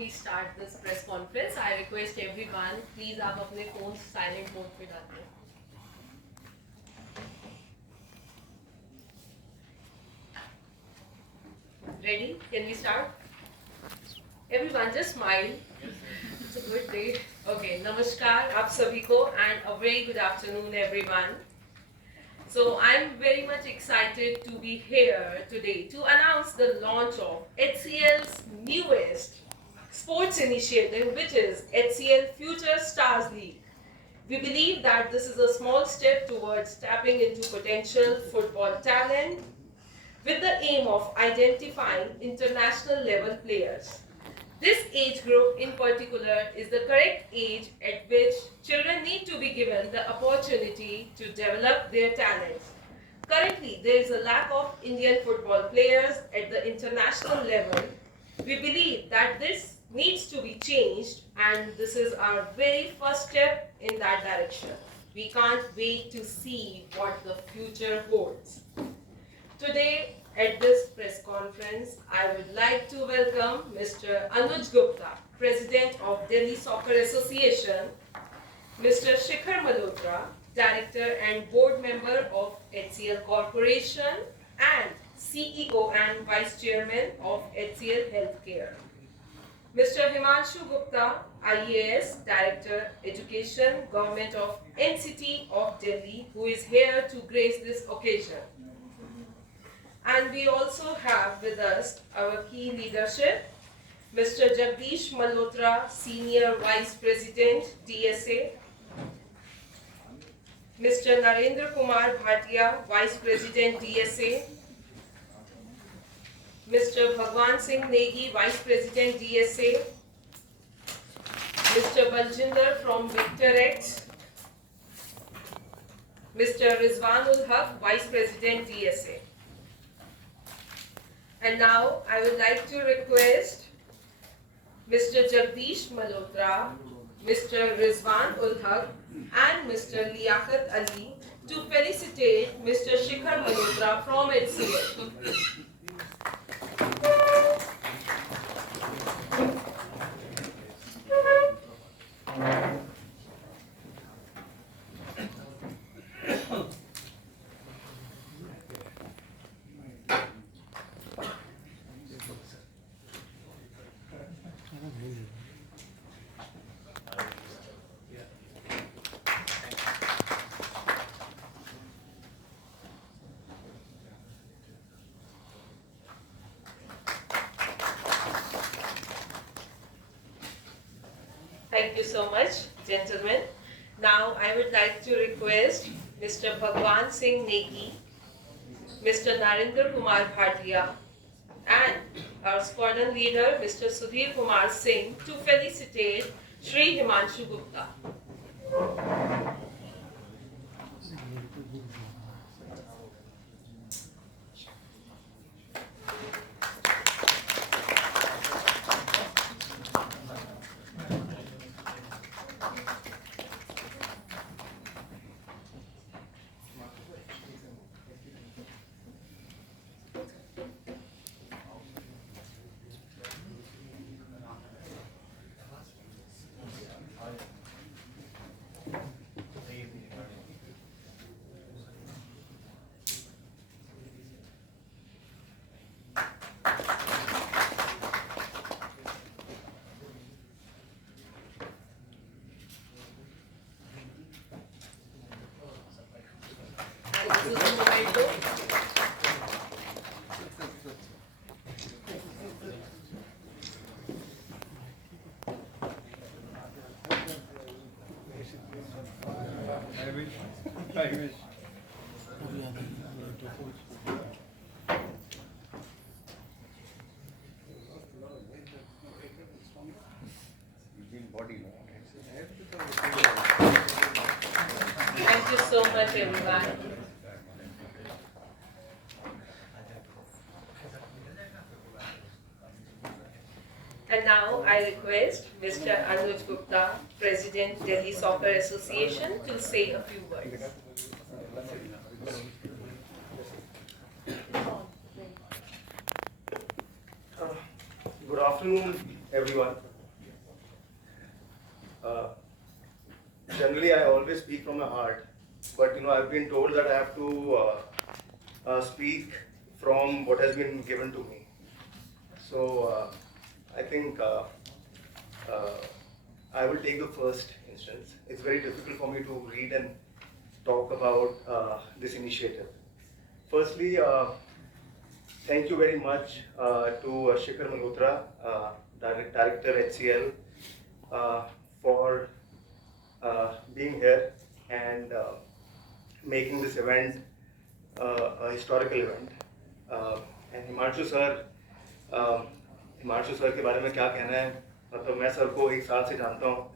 we start this press conference, I request everyone, please आप अपने phones silent mode पे डाल दें. Ready? Can we start? Everyone, just smile. It's a good day. Okay, Namaskar, आप सभी को, and a very good afternoon, everyone. So I'm very much excited to be here today to announce the launch of HCL's newest sports initiative, which is HCL Future Stars League. We believe that this is a small step towards tapping into potential football talent with the aim of identifying international level players. This age group in particular is the correct age at which children need to be given the opportunity to develop their talents. Currently, there is a lack of Indian football players at the international level. We believe that this needs to be changed, and this is our very first step in that direction. We can't wait to see what the future holds. Today, at this press conference, I would like to welcome Mr. Himanshu.Gupta, President of Delhi Soccer Association, Mr. Shikhar Malhotra, Director and Board Member of HCL Corporation, and CEO and Vice Chairman of HCL Healthcare. Mr. Himanshu.Gupta, IAS, Director, Education, Government of NCT of Delhi, who is here to grace this occasion. And we also have with us our key leadership, Mr. Jagdish Malhotra, Senior Vice President, DSA, Mr. Narendra Kumar Bhatia, Vice President, DSA, Mr. Bhagwan Singh Negi, Vice President, DSA, Mr. Baljinder from Victorex, Mr. Rizwanul Haq, Vice President, DSA. And now I would like to request Mr. Jagdish Malhotra, Mr. Rizwan ul Haq, and Mr. Liaquat Ali to felicitate Mr. Shikhar Malhotra from HCL. Thank you so much, gentlemen. Now I would like to request Mr. Bhagwan Singh Negi, Mr. Narendra Kumar Bhatia, and our squadron leader, Mr. Sudhir Kumar Singh, to felicitate Shri Himanshu.Gupta. Thank you so much, everyone. And now I request Mr. Himanshu.Gupta, President, Delhi Soccer Association, to say a few words. Good afternoon, everyone. normally I always speak from my heart, but I've been told that I have to speak from what has been given to me. So I think I will take the first instance. It's very difficult for me to read and talk about this initiative. Firstly, thank you very much to Shikhar Malhotra, Director HCL, for being here and making this event a historical event. And Himanshu sir के बारे में क्या कहना है, मतलब मैं sir को एक साल से जानता हूँ,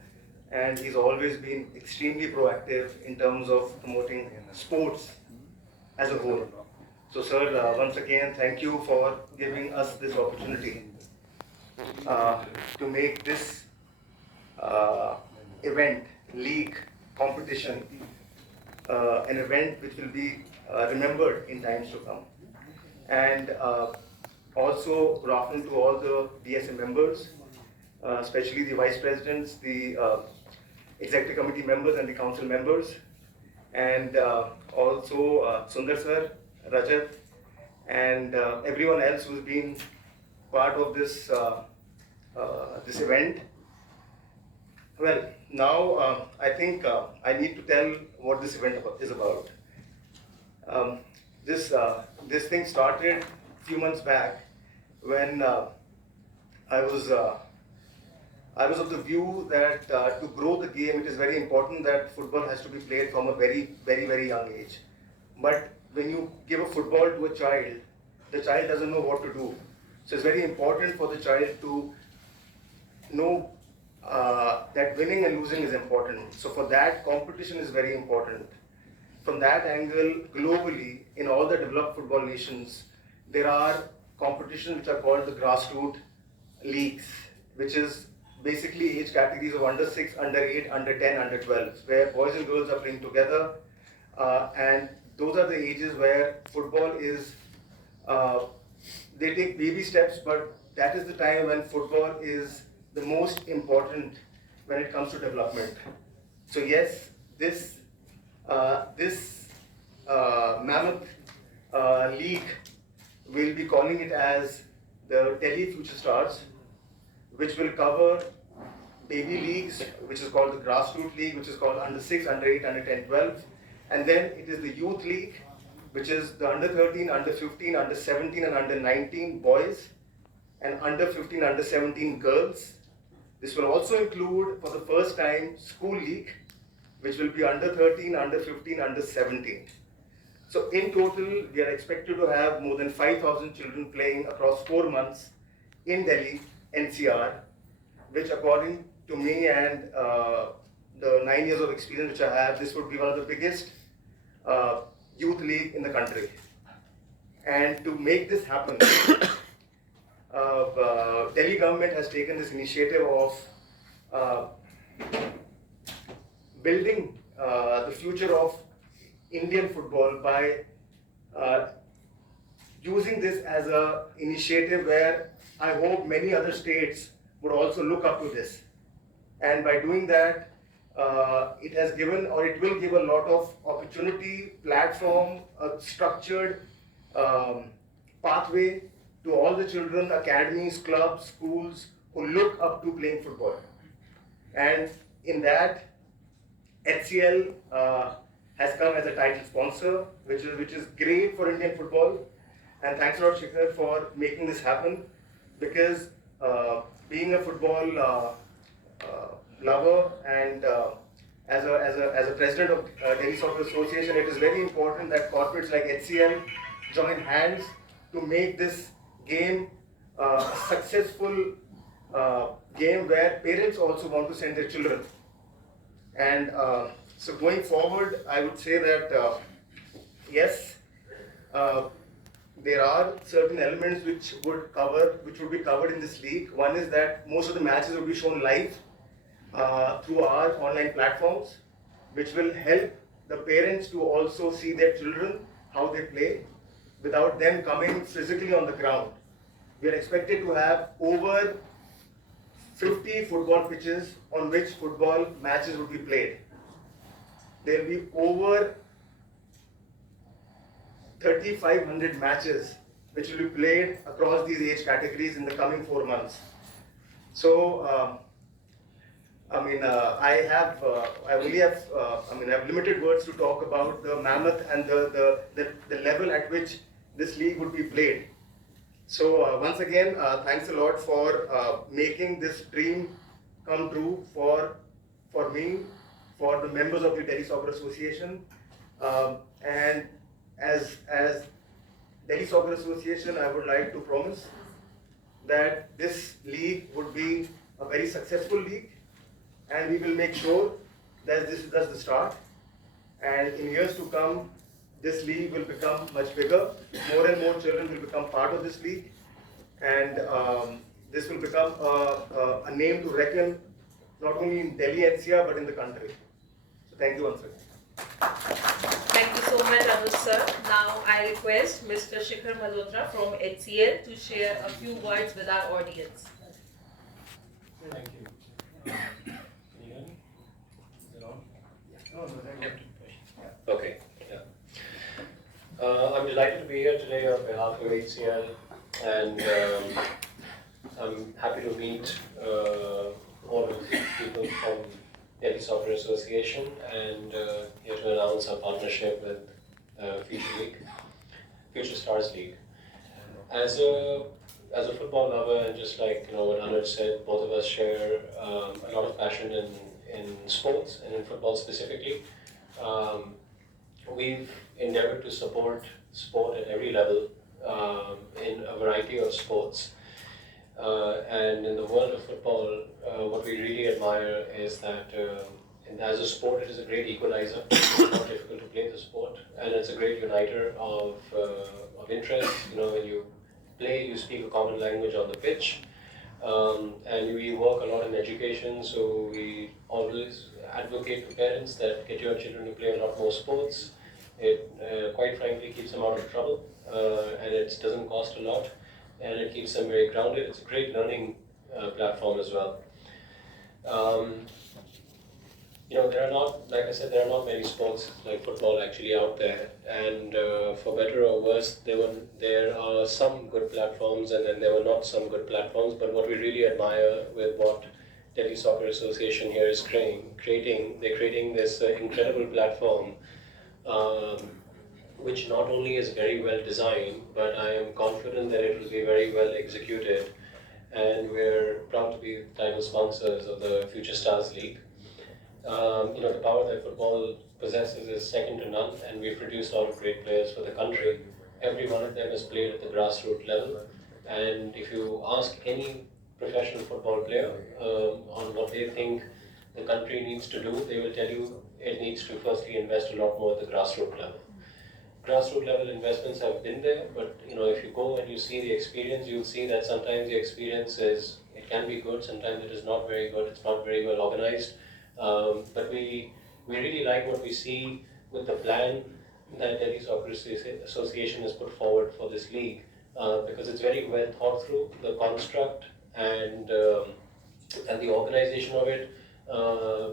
and he's always been extremely proactive in terms of promoting sports as a whole. So sir, once again, thank you for giving us this opportunity to make this event, league, competition, an event which will be remembered in times to come. And also good afternoon to all the DSA members, especially the vice presidents, the executive committee members and the council members, and also Sundar sir, Rajat, and everyone else who's been part of this this event. Well, now I think I need to tell what this event is about. This thing started a few months back when I was of the view that to grow the game, it is very important that football has to be played from a very young age. But when you give a football to a child, the child doesn't know what to do. So it's very important for the child to know that winning and losing is important. So for that, competition is very important. From that angle, globally, in all the developed football nations, there are competitions which are called the grassroots leagues, which is basically age categories of under 6, under 8, under 10, under 12, where boys and girls are playing together, and those are the ages where football is, they take baby steps, but that is the time when football is the most important when it comes to development. So yes, this mammoth league, we'll be calling it as the Delhi Future Stars, which will cover baby leagues, which is called the grassroots league, which is called under 6, under 8, under 10, 12. And then it is the youth league, which is the under 13, under 15, under 17 and under 19 boys, and under 15, under 17 girls. This will also include, for the first time, school league, which will be under 13, under 15, under 17. So in total, we are expected to have more than 5,000 children playing across 4 months in Delhi, NCR, which according to me and the 9 years of experience which I have, this would be one of the biggest youth league in the country. And to make this happen, Delhi government has taken this initiative of building the future of Indian football by using this as an initiative where I hope many other states would also look up to this. And by doing that, it has given, or it will give a lot of opportunity, platform, a structured pathway to all the children, academies, clubs, schools who look up to playing football. And in that, HCL has come as a title sponsor, which is great for Indian football. And thanks a lot, Shikhar, for making this happen, because being a football lover and as a president of Delhi Soccer Association, it is very important that corporates like HCL join hands to make this game a successful game where parents also want to send their children. And so going forward, I would say that yes, there are certain elements which would be covered in this league. One is that most of the matches will be shown live through our online platforms, which will help the parents to also see their children, how they play, without them coming physically on the ground. We are expected to have over 50 football pitches on which football matches would be played. there will be over 3,500 matches which will be played across these age categories in the coming 4 months. So, I have limited words to talk about the mammoth and the level at which this league would be played. So once again, thanks a lot for making this dream come true for me, for the members of the Delhi Soccer Association, and as Delhi Soccer Association, I would like to promise that this league would be a very successful league, and we will make sure that this is just the start, and in years to come, this league will become much bigger. More and more children will become part of this league, and this will become a name to reckon not only in Delhi NCR but in the country. So thank you once again. Thank you so much, Anuj sir. Now I request Mr. Shikhar Malhotra from HCL to share a few words with our audience. Thank you. Can you hear me? Is it on? Okay. Yeah. I'm delighted to be here today on behalf of HCL, and I'm happy to meet all of the people from Delhi Soccer Association and here to announce our partnership with Future Stars League. As a football lover, and just like what Anuj said, both of us share a lot of passion in sports and in football specifically. We've endeavored to support sport at every level in a variety of sports. And in the world of football, what we really admire is that as a sport, it is a great equalizer. It's not difficult to play the sport, and it's a great uniter of interest. When you play, you speak a common language on the pitch, and we work a lot in education. So we always advocate to parents that get your children to play a lot more sports. It quite frankly keeps them out of trouble, and it doesn't cost a lot, and it keeps them very grounded. It's a great learning platform as well. There are not, like I said, there are not many sports like football actually out there, and for better or worse, there are some good platforms, and then there were not some good platforms. But what we really admire with what Delhi Soccer Association here is they're creating this incredible platform, which not only is very well designed, but I am confident that it will be very well executed, and we're proud to be title sponsors of the Future Stars League. The power that football possesses is second to none, and we've produced a lot of great players for the country. Every one of them has played at the grassroots level, and if you ask any professional football player on what they think the country needs to do, they will tell you it needs to firstly invest a lot more at the grassroots level. Grassroots level investments have been there, but if you go and you see the experience, you'll see that sometimes the experience it can be good, sometimes it is not very good, it's not very well organized. But we really like what we see with the plan that Delhi Soccer Association has put forward for this league, because it's very well thought through. The construct and the organization of it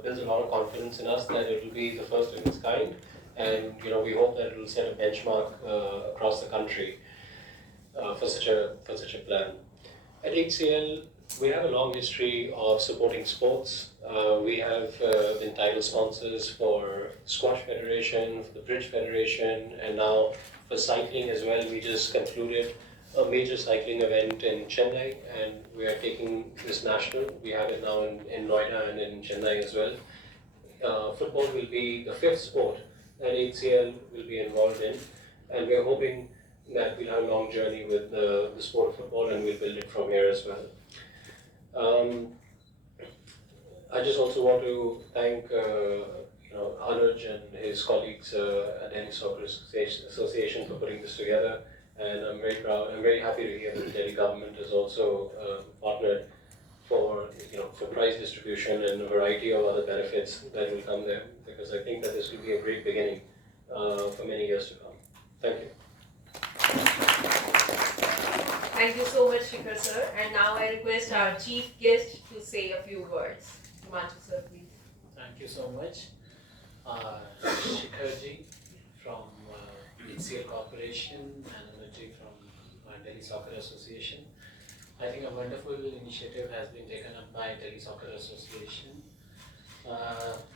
builds a lot of confidence in us that it will be the first of its kind, and we hope that it will set a benchmark across the country for such a plan. At HCL, we have a long history of supporting sports. We have been title sponsors for Squash Federation, for the Bridge Federation, and now for cycling as well. We just concluded a major cycling event in Chennai, and we are taking this national. We have it now in Noida and in Chennai as well. Football will be the fifth sport that HCL will be involved in, and we are hoping that we'll have a long journey with the sport of football, and we'll build it from here as well. I just also want to thank Anuj and his colleagues at Delhi Soccer Association for putting this together, and I'm very proud. I'm very happy to hear that the Delhi government has also partnered for prize distribution and a variety of other benefits that will come there, because I think that this will be a great beginning for many years to come. Thank you. Thank you so much, Shikhar sir. And now I request our chief guest to say a few words. Himanshu sir, please. Thank you so much. Shikharji from HCL Corporation and Anuji from Delhi Soccer Association. I think a wonderful initiative has been taken up by Delhi Soccer Association.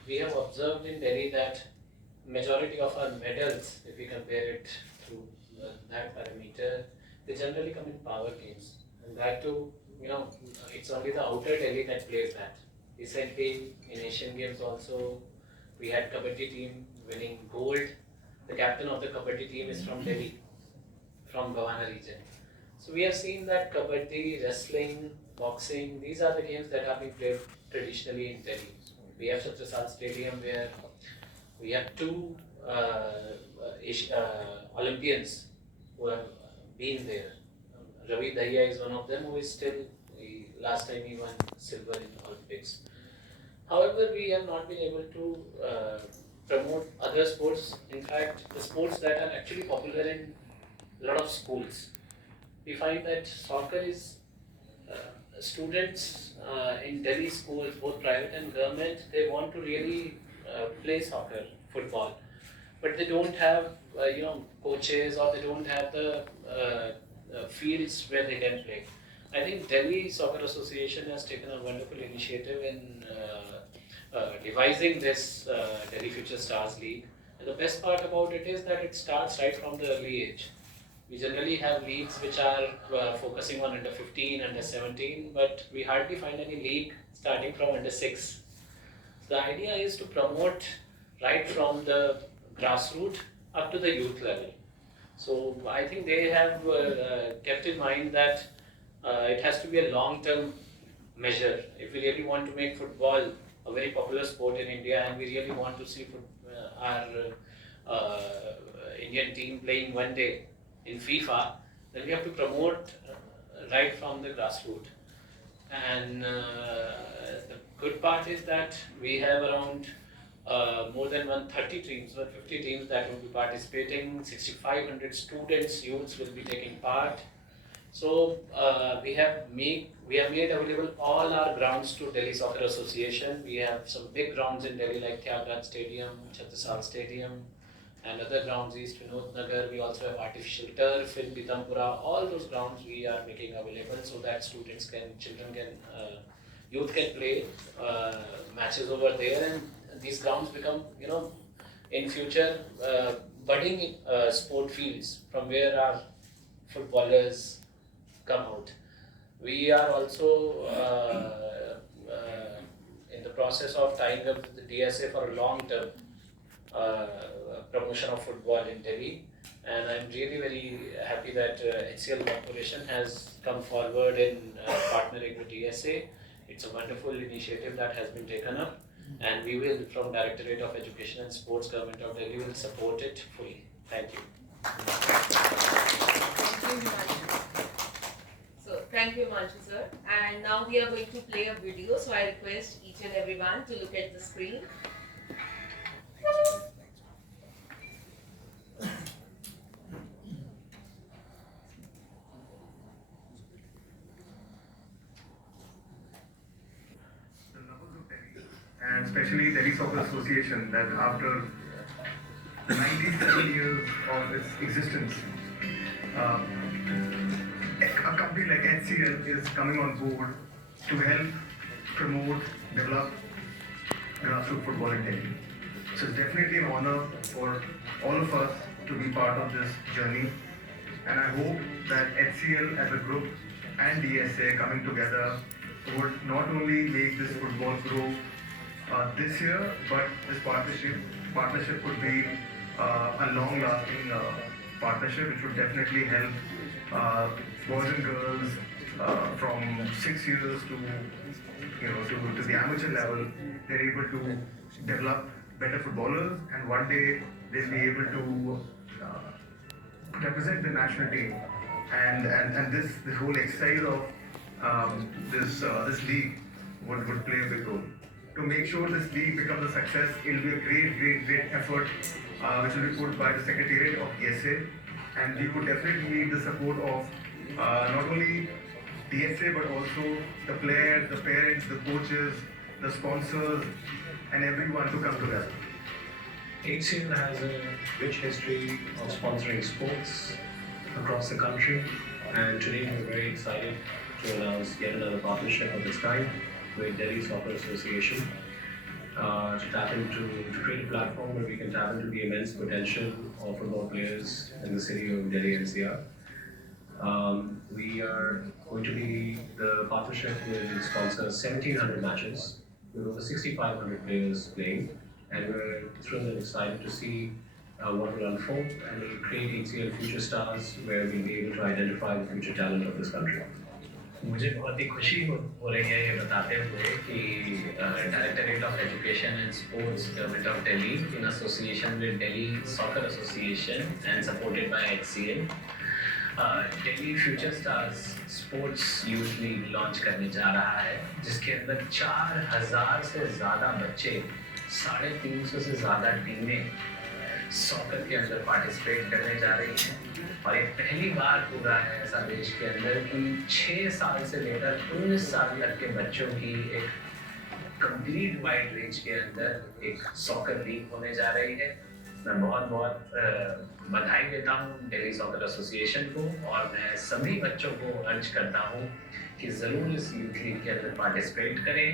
We have observed in Delhi that majority of our medals, if we compare it through that parameter, they generally come in power games. And that too, it's only the outer Delhi that plays that. Recently, in Asian Games also, we had Kabaddi team winning gold. The captain of the Kabaddi team is from Delhi, from Gawana region. So we have seen that Kabaddi, wrestling, boxing, these are the games that have been played traditionally in Delhi. We have Chhatrasal Stadium where we have two Olympians who have been there. Ravi Dahiya is one of them who is still, last time he won silver in Olympics. However, we have not been able to promote other sports. In fact, the sports that are actually popular in a lot of schools. We find that soccer is students in Delhi schools, both private and government, they want to really play soccer, football, but they don't have coaches, or they don't have the fields where they can play. I think Delhi Soccer Association has taken a wonderful initiative in devising this Delhi Future Stars League. And the best part about it is that it starts right from the early age. We generally have leagues which are focusing on under 15, under 17, but we hardly find any league starting from under 6. So the idea is to promote right from the grassroots up to the youth level. So I think they have kept in mind that it has to be a long-term measure. If we really want to make football a very popular sport in India, and we really want to see our Indian team playing one day in FIFA, then we have to promote right from the grassroots. And the good part is that we have around more than 130 teams, 150 teams that will be participating. 6,500 students, youths will be taking part. So we have made available all our grounds to Delhi Soccer Association. We have some big grounds in Delhi like Tyagrat Stadium, Chhatrasal Stadium, and other grounds, East Vinod Nagar. We also have artificial turf in Pitampura. All those grounds we are making available so that youth can play matches over there, and these grounds become, in future budding sport fields from where our footballers come out. We are also in the process of tying up with the DSA for a long-term promotion of football in Delhi, and I'm really very happy that HCL Corporation has come forward in partnering with DSA. It's a wonderful initiative that has been taken up, and we will, from Directorate of Education and Sports, Government of Delhi, will support it fully. Thank you. Thank you, Himanshu. So, thank you, Himanshu sir. And now we are going to play a video, so I request each and everyone to look at the screen. And especially Delhi Soccer Association, that after 97 years of its existence, a company like HCL is coming on board to help promote, develop grassroots football in Delhi. So it's definitely an honor for all of us to be part of this journey, and I hope that HCL as a group and DSA coming together would not only make this football grow this year, but this partnership would be a long-lasting partnership, which would definitely help boys and girls from 6 years to the amateur level. They're able to develop better footballers, and one day they'll be able to represent the national team. And this whole exercise of this league would play a big role. To make sure this league becomes a success, it will be a great effort which will be put by the Secretariat of DSA, and we would definitely need the support of not only DSA but also the players, the parents, the coaches, the sponsors, and everyone to come together. HCL has a rich history of sponsoring sports across the country, and today we're very excited to announce yet another partnership of this kind with Delhi Soccer Association to create a platform where we can tap into the immense potential of football players in the city of Delhi NCR. We are going to be the partnership will sponsor 1,700 matches with over 6,500 players playing, and we're thrilled and excited to see what will unfold, and we'll create HCL Future Stars where we'll be able to identify the future talent of this country. मुझे बहुत ही खुशी हो रही है ये बताते हुए कि directorate of education and sports government of Delhi in association with Delhi soccer association and supported by HCL Delhi future stars sports youth league launch करने जा रहा है, जिसके अंदर 4,000 से ज़्यादा बच्चे, 350 से ज़्यादा टीमें सॉकर के अंदर पार्टिसिपेट करने जा रही हैं। और ये पहली बार हो रहा है ऐसा देश के अंदर कि 6 साल से लेकर 19 साल तक के बच्चों की एक कंप्लीट वाइड रेंज के अंदर एक सॉकर लीग होने जा रही है। मैं बहुत बहुत बधाई देता हूँ दिल्ली सॉकर एसोसिएशन को, और मैं सभी बच्चों को अर्ज करता हूँ कि ज़रूर इस यूथ लीग के अंदर पार्टिसिपेट करें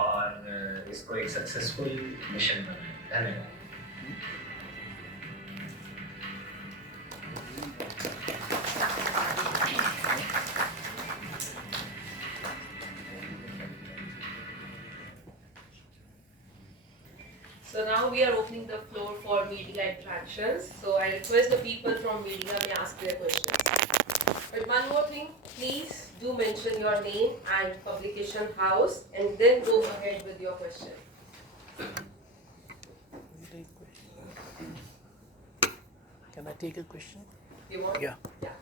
और इसको एक सक्सेसफुल मिशन बनाएं। धन्यवाद। So now we are opening the floor for media interactions. So I request the people from media may ask their questions. But one more thing, please do mention your name and publication house and then go ahead with your question. Can I take a question? You want? Yeah. Yeah.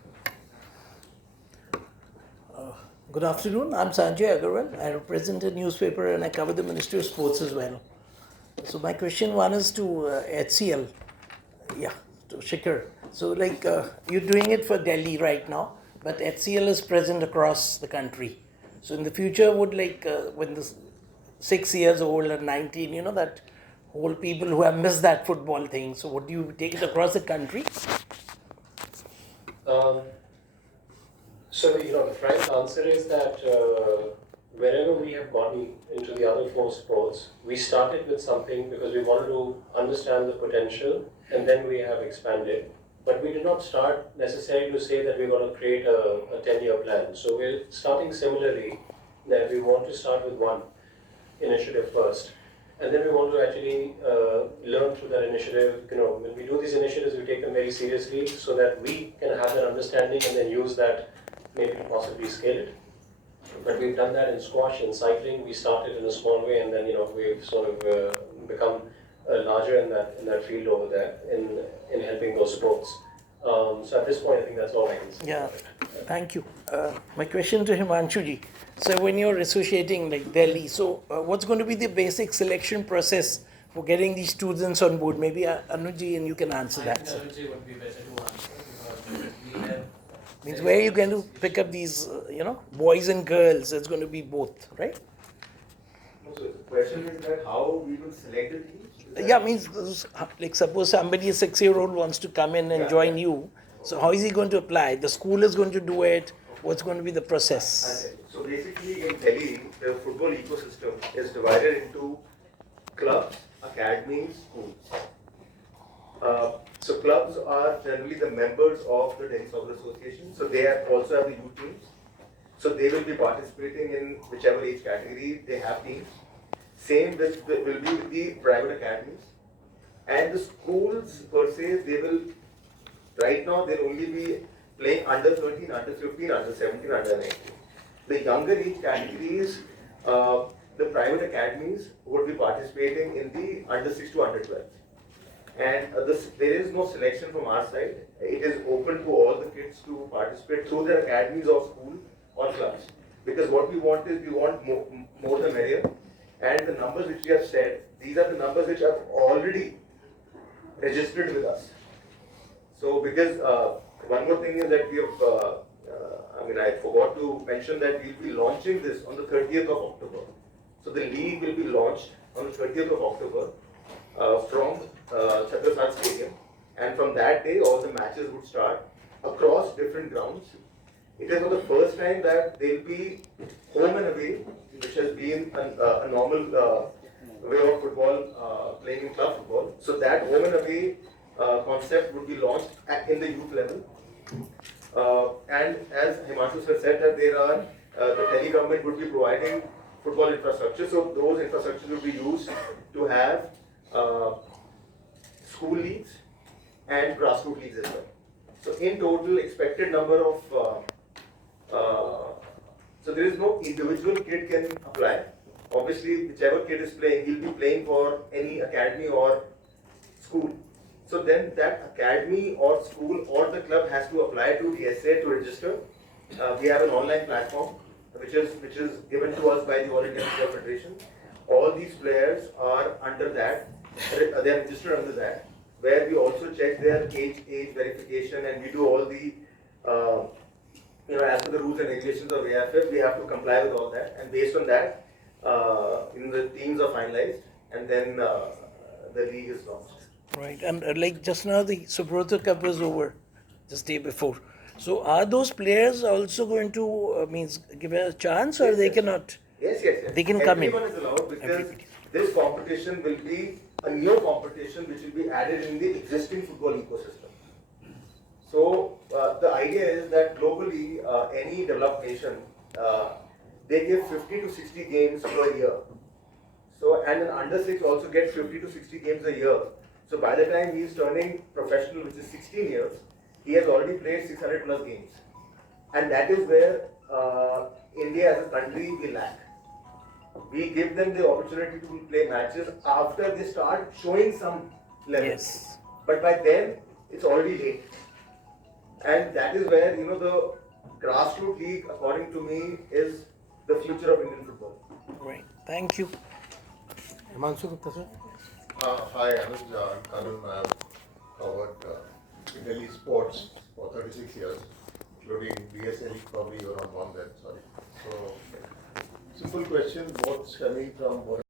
Good afternoon. I'm Sanjay Agarwal. I represent a newspaper and I cover the Ministry of Sports as well. So my question one is to HCL. Yeah, to Shikhar. So you're doing it for Delhi right now, but HCL is present across the country. So in the future, would when the 6 years old or 19, that whole people who have missed that football thing. So would you take it across the country? So, the frank answer is that wherever we have gotten into the other 4 sports, we started with something because we wanted to understand the potential, and then we have expanded. But we did not start necessarily to say that we're going to create a 10-year plan. So we're starting similarly, that we want to start with one initiative first. And then we want to actually learn through that initiative. When we do these initiatives, we take them very seriously so that we can have that understanding and then use that maybe to possibly scale it. But we've done that in squash and cycling. We started in a small way, and then we've sort of become larger in that field over there in helping those sports. So at this point, I think that's all I can say. Yeah, thank you. My question to Himanshu-ji. So when you're associating Delhi, so what's going to be the basic selection process for getting these students on board? Maybe Anuj-ji, and you can answer that. Anuj-ji would be better to answer because we have. Means where are you going to pick up these, boys and girls? It's going to be both, right? So the question is that how we will select the teams? Yeah, means suppose somebody, a 6-year-old wants to come in and join you. So how is he going to apply? The school is going to do it. What's going to be the process? So basically in Delhi, the football ecosystem is divided into clubs, academies, schools. So clubs are generally the members of the Delhi Soccer Association. So they also have the youth teams. So they will be participating in whichever age category they have teams. Same will be with the private academies. And the schools per se, they will, right now they'll only be playing under 13, under 15, under 17, under 19. The younger age categories, the private academies would be participating in the under 6 to under 12. And there is no selection from our side. It is open to all the kids to participate through their academies or school or clubs. Because what we want is, we want more the merrier. And the numbers which we have said, these are the numbers which are already registered with us. So because one more thing is that we have, I forgot to mention that we'll be launching this on the 30th of October. So the league will be launched on the 30th of October. from Chhatrasat Stadium, and from that day all the matches would start across different grounds. It is for the first time that they'll be home and away, which has been a normal way of football, playing in club football. So that home and away concept would be launched in the youth level. And as Himanshu sir said, that there are the Delhi government would be providing football infrastructure. So those infrastructures would be used to have school leagues and grassroots leagues as well. So in total, expected number of so there is no individual kid can apply. Obviously, whichever kid is playing, he'll be playing for any academy or school. So then that academy or school or the club has to apply to DSA to register. We have an online platform which is given to us by the All India Football Federation. All these players are under that. They are registered under that, where we also check their age verification, and we do all the as per the rules and regulations of AFF, we have to comply with all that, and based on that, the teams are finalized, and then the league is launched. Right, and like just now the Subrata Cup was over, just day before. So are those players also going to means give a chance, or Yes, they yes. cannot? Yes. They can come in. Everyone is allowed, because Everybody. this competition will be a new competition which will be added in the existing football ecosystem. So the idea is that globally, any developed nation, they give 50 to 60 games per year. So, and an under 6 also gets 50 to 60 games a year. So by the time he is turning professional, which is 16 years, he has already played 600 plus games. And that is where India as a country we lack. We give them the opportunity to play matches after they start showing some level. Yes. But by then, it's already late. And that is where, the grassroots league, according to me, is the future of Indian football. Right. Thank you. Himanshu.Gupta, sir. Hi, Anuj and Karun. I have covered Delhi sports for 36 years, including DSA league. Probably you are not born then, sorry. So, simple question, both stemming from